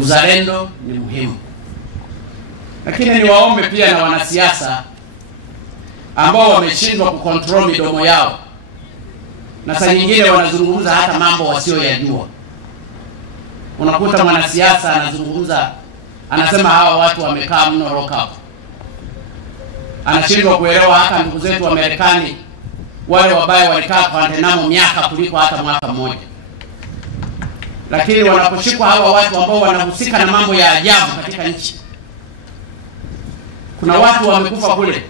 uzalendo ni muhimu. Lakini niwaombe pia na wanasiasa ambao wameshindwa kucontrol midomo yao, na saa nyingine wanazungumza hata mambo wasioyajua. Unakuta mwanasiasa anazungumza, anasema hawa watu wamekaa mno lock up. Anashindwa kuelewa hata ndugu zetu wa Marekani wale wabaya walikaa Guantanamo miaka kuliko hata mwaka mmoja. Lakini wanaposhikwa hawa watu ambao wanahusika na mambo ya ajabu katika nchi, kuna watu wamekufa kule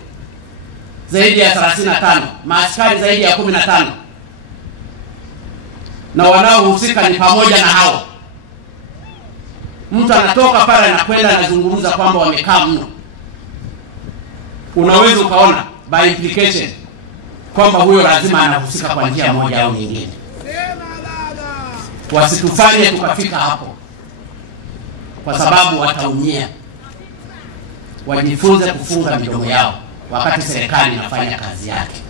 zaidi ya 35, maaskari zaidi ya 15, na wanaohusika ni pamoja na hao. Mtu anatoka pale na kwenda anazungumza kwamba wamekaa mno. Unaweza ukaona by implication kwamba huyo lazima anahusika kwa njia moja au nyingine. Wasitufanye tukafika hapo, kwa sababu wataumia. Wajifunze kufunga midomo yao wakati serikali inafanya kazi yake.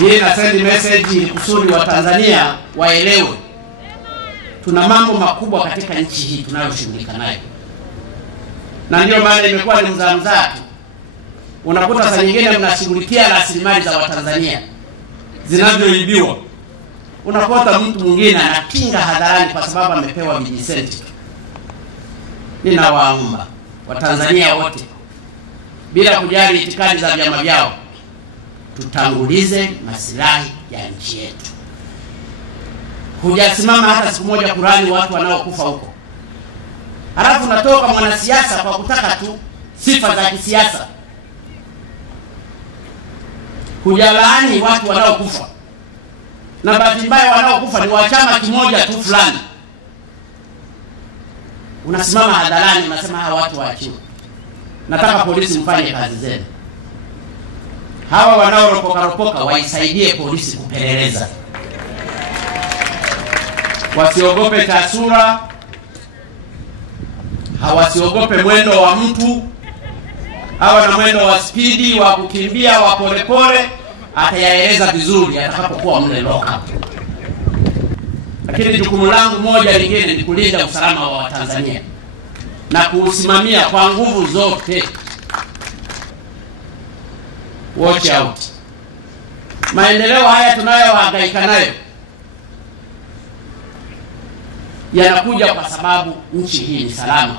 Hii na send message kusudi wa Tanzania waelewe tuna mambo makubwa katika nchi hii tunayoshughulika nayo. Na ndio maana imekuwa ni mzaa tu. Unakuta saa nyingine mnashughulikia rasilimali za Watanzania zinavyoibiwa. Unakuta mtu mwingine anapinga hadharani kwa sababu amepewa vijisenti. Ninawaomba Watanzania wote bila kujali itikadi za vyama vyao, tutangulize maslahi ya nchi yetu. Hujasimama hata siku moja Kurani watu wanaokufa huko. Halafu natoka mwanasiasa kwa kutaka tu sifa za kisiasa. Hujalaani watu wanaokufa. Na bahati mbaya wanaokufa ni wa chama kimoja tu fulani. Unasimama hadharani unasema hawa watu waachiwe. Nataka polisi mfanye kazi zenu. Hawa wanaoropoka waisaidie polisi kupeleleza. Wasiogope tasura, hawasiogope mwendo wa mtu. Hawa na mwendo wa spidi, wa kukimbia, wa polepole, atayaeleza vizuri atakapokuwa mle loka. Lakini jukumu langu moja lingine ni kulinda usalama wa Watanzania na kuusimamia kwa nguvu zote. Watch out. Maendeleo haya tunayohangaika nayo yanakuja kwa sababu nchi hii ni salama.